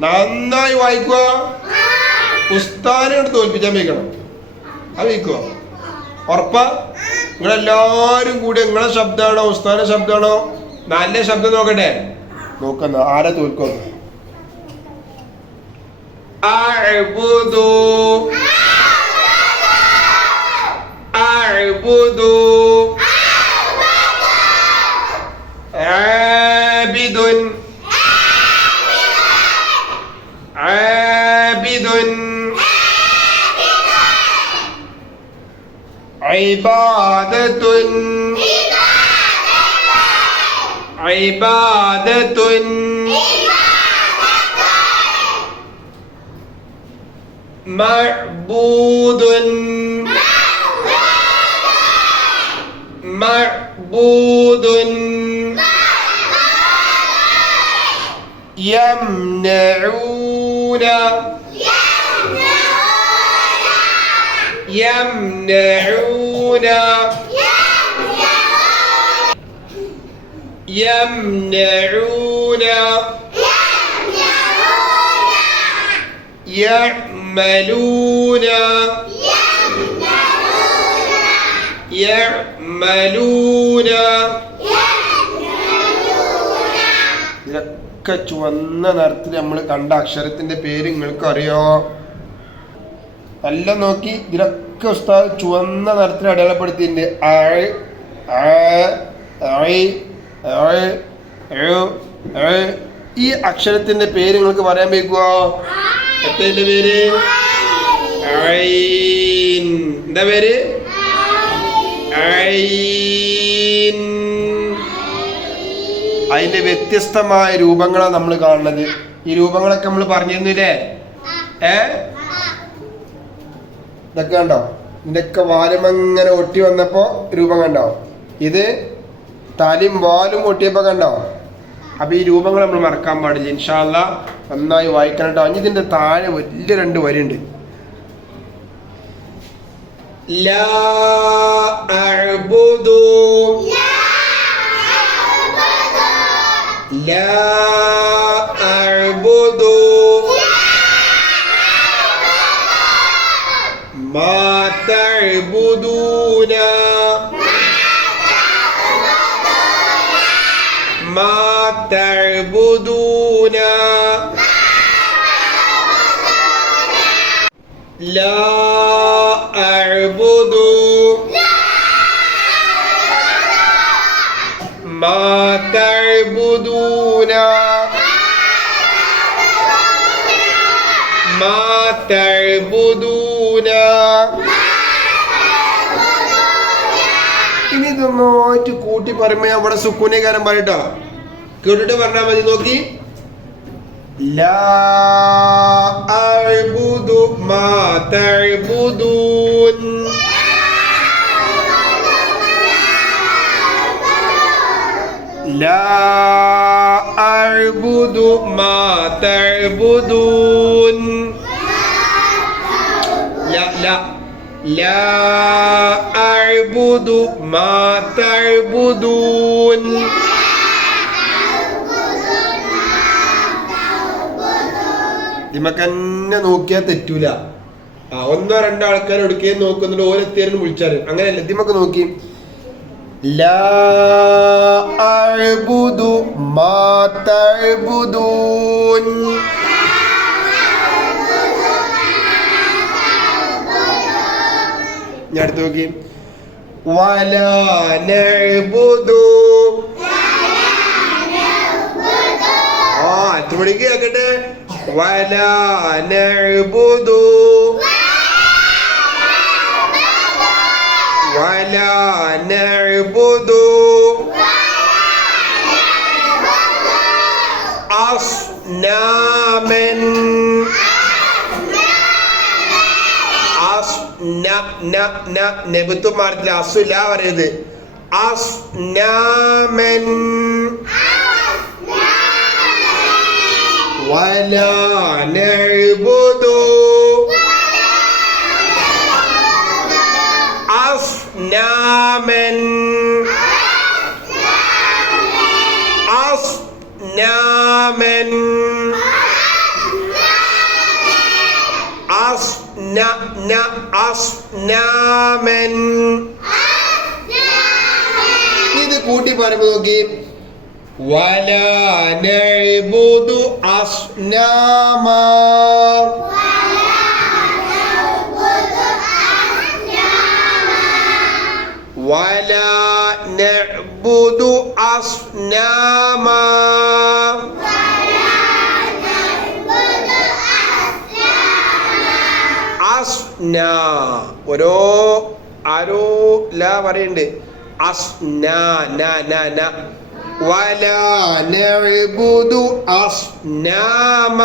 നന്നായി വായിക്കുക. ഉസ്താനെടുത്ത് തോൽപ്പിച്ചാൽ വയ്ക്കണം. അത് വയ്ക്കുക. ഉറപ്പ? നിങ്ങളെല്ലാവരും കൂടി നിങ്ങളെ ശബ്ദമാണോ ഉസ്താന്റെ ശബ്ദമാണോ നല്ല ശബ്ദം നോക്കട്ടെ. നോക്കുന്ന ആരെ തോൽക്കുന്നു അഅ്ബുദു അഅ്ബുദു عبادة. عبادة. معبود. معبود. يمنعون. يمنعون. يمنعون يعملون يعملون ഇതൊക്കെ ചുവന്ന നിറത്തിൽ നമ്മൾ കണ്ട അക്ഷരത്തിന്റെ പേര് നിങ്ങൾക്ക് അറിയോ നല്ല നോക്കി ഇതിലൊക്കെ ഉസ്താദ് ചുവന്ന നിറത്തിൽ അടയാളപ്പെടുത്തിയിട്ടുണ്ട്. ഈ അക്ഷരത്തിന്റെ പേര് നിങ്ങൾക്ക് പറയാൻ വയ്ക്കുവോ എത്തതിന്റെ പേര്. എന്താ പേര്. അതിന്റെ വ്യത്യസ്തമായ രൂപങ്ങളാണ് നമ്മൾ കാണുന്നത്. ഈ രൂപങ്ങളൊക്കെ നമ്മൾ പറഞ്ഞിരുന്നില്ലേ? ഏ? ഇതൊക്കെ കണ്ടോ? ഇതിന്റെയൊക്കെ വാലുമങ്ങനെ ഒട്ടി വന്നപ്പോൾ രൂപം കണ്ടോ? ഇത് തലയും വാലും ഒട്ടിയപ്പോൾ കണ്ടോ? അപ്പൊ ഈ രൂപങ്ങൾ നമ്മൾ മറക്കാൻ പാടില്ല. ഇൻഷാല്ല നന്നായി വായിക്കണം കേട്ടോ. ഇതിന്റെ താഴെ വലിയ രണ്ട് വരിയുണ്ട്. ലാ ലാ ما تعبدون ما تعبدون لا أعبد. ما تعبدون തഅ്ബുദൂന ഇനി നന്നായിട്ട് കൂട്ടി പറയുമ്പോ അവിടെ ഇവിടെ സുക്കൂനേക്കാരൻ പറയട്ടോ. കേട്ടിട്ട് പറഞ്ഞാൽ മതി നോക്കി. ലാ അഅ്ബുദു മാ തഅ്ബുദൂൻ ലാ അഅ്ബുദു മാ തഅ്ബുദൂൻ لا لا لا أعبد ما تعبدون ഇതിമക്കന്നെ നോക്കിയാൽ തെറ്റൂല ആ ഒന്നോ രണ്ടോ ആൾക്കാർ എടുക്കുകയും നോക്കുന്നുണ്ട് ഓരോരുത്തരും വിളിച്ചാൽ അങ്ങനെയല്ല ഇതിമൊക്കെ നോക്കി നോക്കി. വല നഅ്ബുദു ആ എത്ര മണിക്ക് കേക്കട്ടെ വല വല നഅ്ബുദു അസ്നാമൻ അസ് ന ന ന നെബുത്തു മാറത്തില്ല അസുല പറയരുത് അസ്നാമൻ ولا نعبد അസ്നാമൻ ഇത് കൂട്ടി പറഞ്ഞു നോക്കി. വലാ നഅ്ബുദു അസ്നാമ വല നഅ്ബുദു അസ്നാമ അസ്ന. ഓരോ ആരോ ല പറയുന്നുണ്ട് അസ്ന ന ന ന. വല നഅ്ബുദു അസ്നാമ.